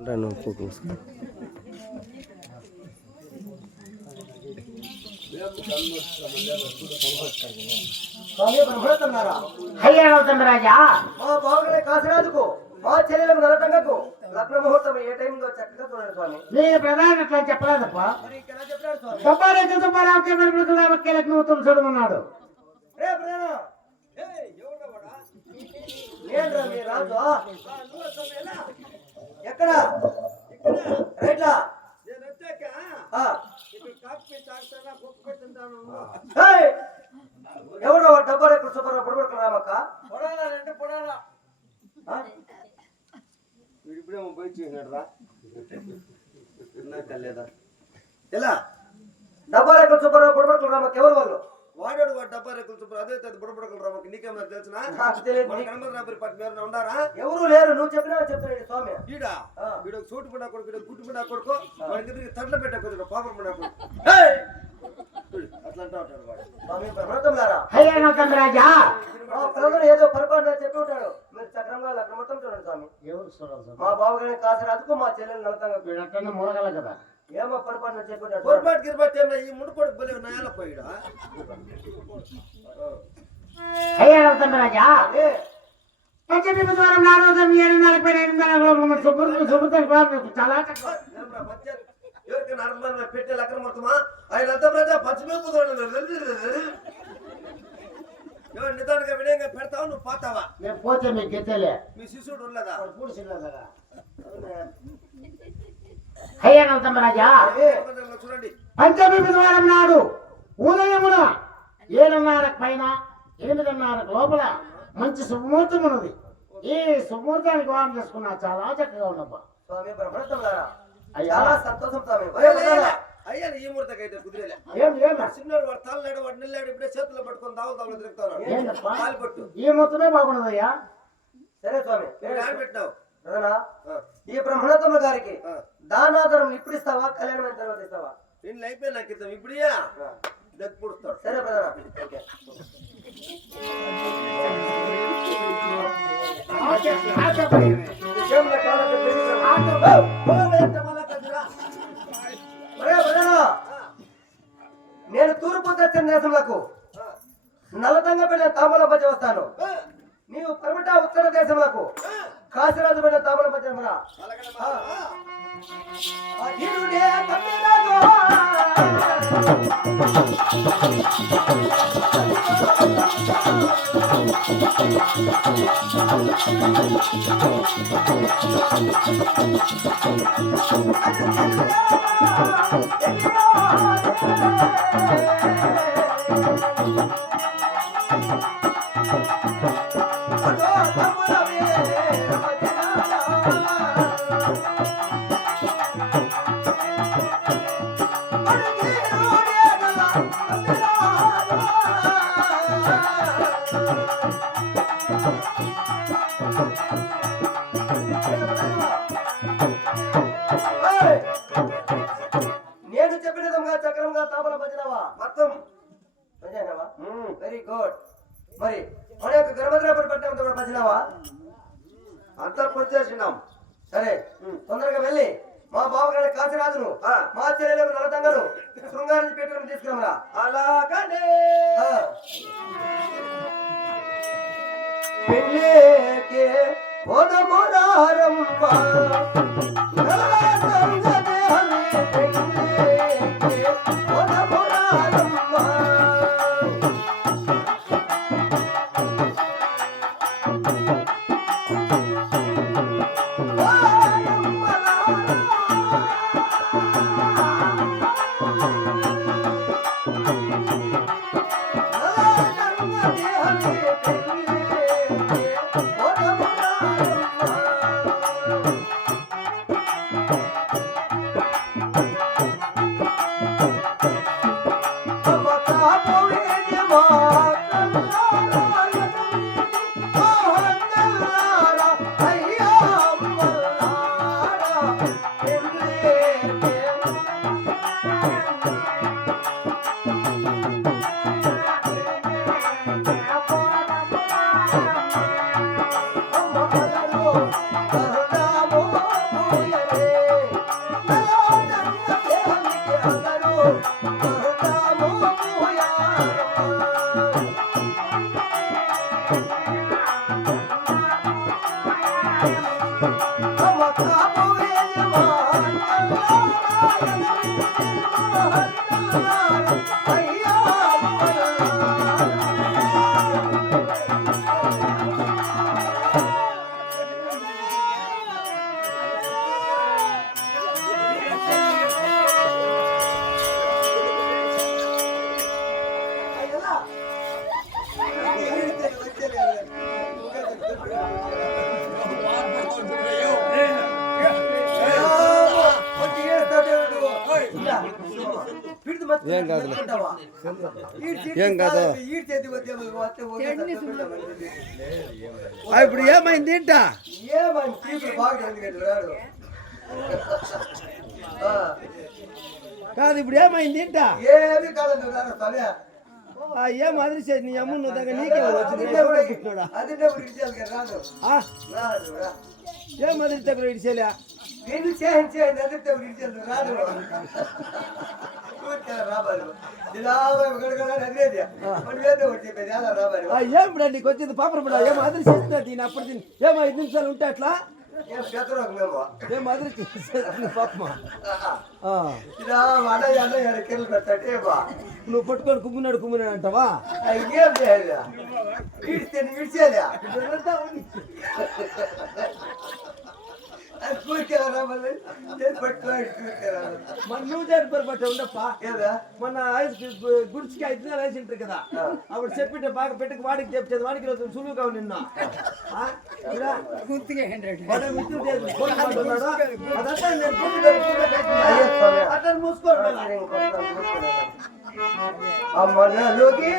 Rano photos. రాజా మా బావగడే కాశీరాజుకు మా చెల్లెలకు నలతంగకు లగ్న ముహూర్తం ఏ టైంలో చక్కగా చూడండి స్వామి. నేను ప్రధాన అట్లా చెప్పలేదప్ప. మరి ఇక్కడ చెప్పాడు స్వామి. దబ్బారెడ్డి దుబ్బారావుకి మరుపులకి నువ్వు చూడమన్నాడు. రే ప్రధాన ఏంట్రా మీ రాజు ఎక్కడ రైట్లా ఎవరో డబ్బా ఎక్కడ సూపర్ పడబడుకు రామక్క వీడిప్పుడేమో పోయి చేసినాడు రా లేదా ఎలా డబ్బా ఎక్కడ సూపర్ పడబడుకు రామక్క ఎవరు వాళ్ళు వాడాడు వాడు డబ్బా రేకులు సూపర్ అదే బుడబుడకలు రామకి నీకేమన్నా తెలిసిన ఉన్నారా ఎవరు లేరు నువ్వు చెప్పినా చెప్తాడు స్వామి ఈడ వీడు సూటు పడా కొడుకు గుట్టు పడా కొడుకు వాడి తట్ల పెట్ట కొడుకు పాపం పడా కొడుకు అట్లా అంటా ఉంటాడు వాడు స్వామి ప్రభుత్వం గారా రాజా ఏదో పొరపాటు చెప్పి ఉంటాడు మీరు చక్రంగా లగ్న మొత్తం చూడండి స్వామి ఎవరు చూడాలి మా బావగారి కాశీరాజుకు మా చెల్లెలు నలతంగా మూడగల కదా ఏమో పొరపాటు చెప్పి పొరపాటు గిరపాటు ఏమన్నా ఈ ముడు కొడుకు బలి నాయాల పోయిడా రాజా పంచమి బుధవారం 4వ తేదీ 7:45 చాలా ఎవరికి నడమని పెట్టే లగ్నం మొత్తమా ఆయనంతా ప్రజా పశ్చిమే కుదరదు ఎవరు నిదానంగా వినయంగా పెడతావు నువ్వు పోతావా నేను పోతే మీకు గెత్తలే మీ శిశువుడు ఉండదా రాజా చూడండి పంచమి బుధవారం నాడు ఉదయమున 7:30 పైన 8:30 లోపల మంచి శుభముహూర్తం ఉన్నది. ఈ శుభముహూర్తానికి వివాహం చేసుకున్నా చాలా చక్కగా ఉన్నప్ప స్వామి ప్రభుత్వం గారా అయ్యా చాలా సంతోషం స్వామి అయ్యా ఈ ముహూర్తకైతే కుదిరేలే ఏం చిన్నోడు వాడు తల్లాడు వాడు నిల్లాడు ఇప్పుడే చేతుల్లో పట్టుకొని దావులు తిరుగుతాను పట్టు ఈ మొత్తమే బాగున్నదయ్యా. సరే స్వామి పెట్టినావు ఈ బ్రహ్మణోత్తమ గారికి దానాదరం ఇప్పుడు ఇస్తావా కళ్యాణం అయిన తర్వాత ఇస్తావా నిన్ను అయిపోయి నాకు ఇద్దాం ఇప్పుడే దగ్గు పుడుస్తాడు సరే ప్రధాన నేను తూర్పు దక్షిణ దేశంలో నల్లతంగా వెళ్ళిన తామల మధ్య వస్తాను. నీవు పర్మట ఉత్తర దేశంలో కాశీరాజు వెళ్ళిన తామల మధ్య నేను చెప్పిన విధంగా చక్రంగా తాపల భజనవా మొత్తం వెరీ గుడ్. మరి మన యొక్క గర్భద్రపడి పట్టిన భజనవా అంతా పొందేసినాం. సరే తొందరగా వెళ్ళి మా బావగారి కాశీరాజును మా చెల్లెలు నలతంగను శృంగారించి పెట్టుకుని తీసుకురామరా. అలాగనే పెళ్ళేకే పొదమురారమ్మ పిడిది మత్తు ఏం కాదు. పెట్టుకుంటావా? ఏం కాదు. ఈ చేతి వస్తే ఇప్పుడు ఏమైంది ఏంట ఏమని తీపులు బాగా ఎందుకంటే రాడు. కాదు ఇప్పుడు ఏమైంది ఏంట ఏమి కాదు రాడు తనే. ఏం అదిరిసే నీ అమ్మ నువ్వు దగ్గర నీకే వచ్చింది అది రాదు రాదు రా. ఏం అదిరి దగ్గర ఇడిసేలే పెళ్లి చేయించి ఎదిరితే విడిచేది రాదు. రాబారు అదిరేది చెప్పేది రాబారు. ఏం బ్రా నీకు వచ్చింది పాపర బిడ్డ ఏం అదిరి చేస్తున్నా దీని అప్పుడు దీన్ని ఏమో 5 నిమిషాలు ఉంటే అట్లా ఏం పెద్దరోగం మేము ఏం అదిరి చేస్తుంది పాపమా ఇలా అన్నయ్య అన్నయ్య కింద పెడతాడే నువ్వు పట్టుకొని కుమ్మున్నాడు అంటావా ఇంకేం చేయాలి విడిస్తే విడిచేది మన నువ్వు జరిపారు బట్ట ఉండప్పా మొన్న గుడిచికి 5 నెలలు వేసి ఉంటారు కదా అప్పుడు చెప్పిట్టే బాగా పెట్టుకు వాడికి చెప్పేది వాడికి రోజు సులువుగా నిన్న అట్లా మూసుకోండి అమ్మనలుగే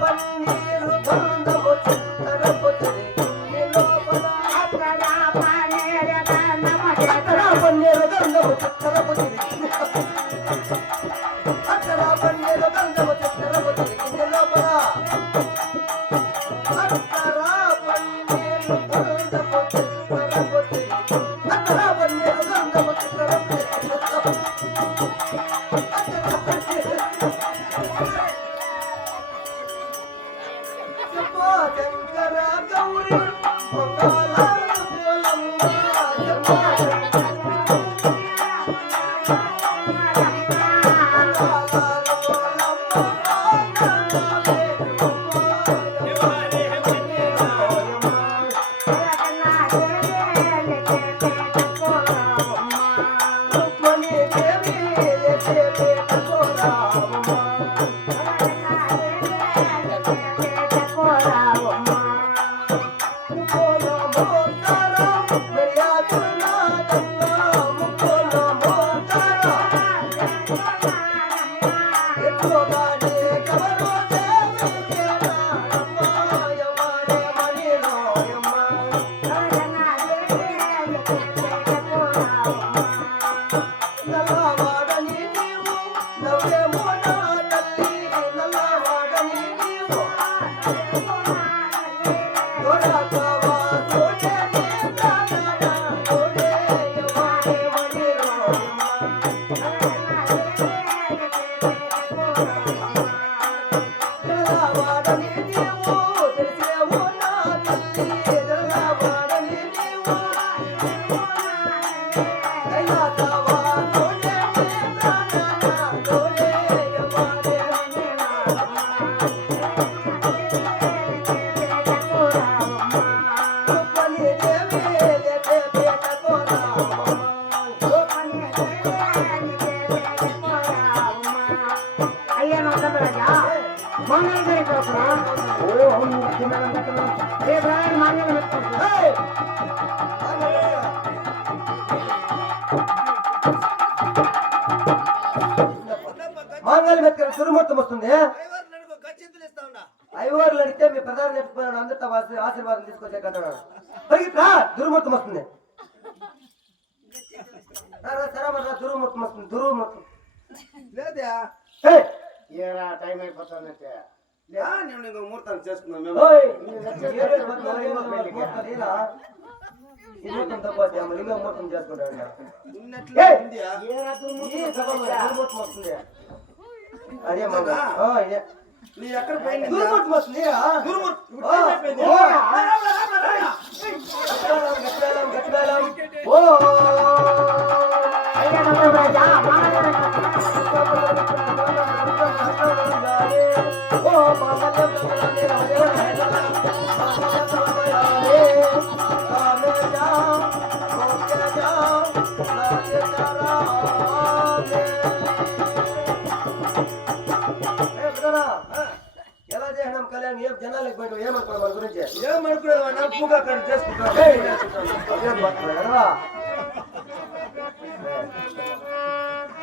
పన్నీరు అయ్యా రాజా మంగళ గారి కోసం ఓ మంగళ మాంగళ్యం ఎత్తుకొని తురుమొత్తం వస్తుంది డ్రైవర్ని అడుగు, గచ్చెంతులు ఇస్తా ఉండా. ఐవర్లు అడిగితే మీ ప్రధాన నేర్చుకున్నాడు అందరితో ఆశీర్వాదం తీసుకొచ్చే కట్టాడు పరిగిట్రా దుర్మూర్తం వస్తుంది సరే దుర్మూర్తం వస్తుంది దుర్మూర్తం లేదా ఏరా టైం అయిపోతుందంటే నేను ఇంకో ముహూర్తాన్ని చేసుకున్నాం మేము. ముహూర్తం చేసుకుంటాడు ఉన్నట్లే ఉందియా? ఏరా దుర్మూర్తం వస్తుంది అదే మంగ ఇదే నీ ఎక్కడ పోయింది? దుర్మూర్తం వస్తుంది దుర్మూర్తం. ఓ అయ్యా రాజా ఎలా చేసినాం కళ్యాణ్ ఏం జనాలకు పోయి ఏమనుకున్నాం మన గురించి ఏమనుకునేది వాడిని పూగా అక్కడ చేసుకుంటాం.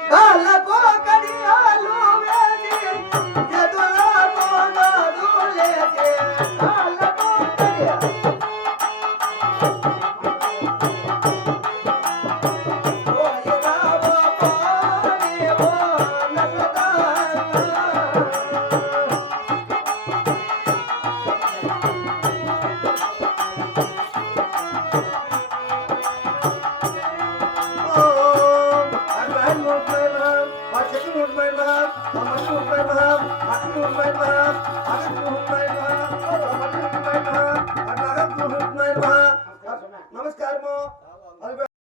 కాళ్ళకో కడియాలు వేసి జదులకో నదులేసి కాళ్ళకో కడియాలు నమస్కారం